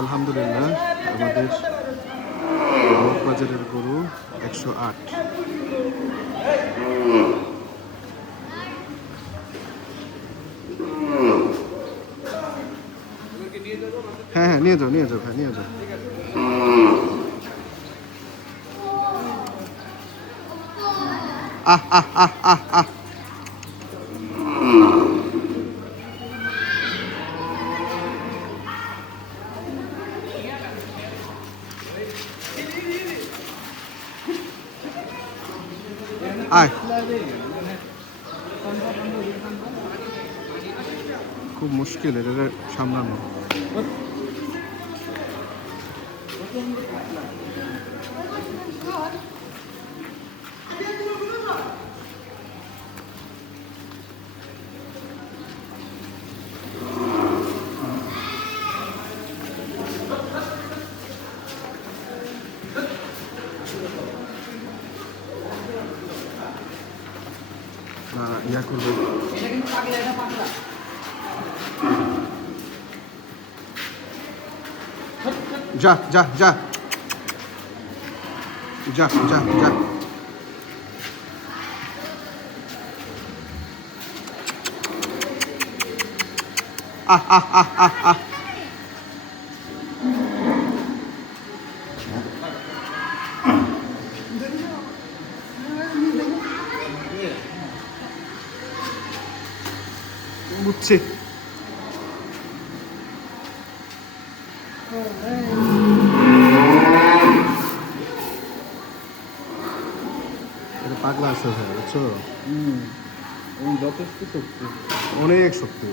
আলহামদুলিল্লাহ আমাদের বাজারের গরু 108। হ্যাঁ হ্যাঁ নিয়ে যাও ভাই নিয়ে যাও। আহ আহ আহ আহ আহ আয়, খুব মুশকিল এটা সামলানো। ইয়া করবো যা যা যা যা যা যা। আহ আহ আহ আহ আহ বুঝছি। পাগলা আছে ভাই বুঝছো, যথেষ্ট শক্তি, অনেক শক্তি।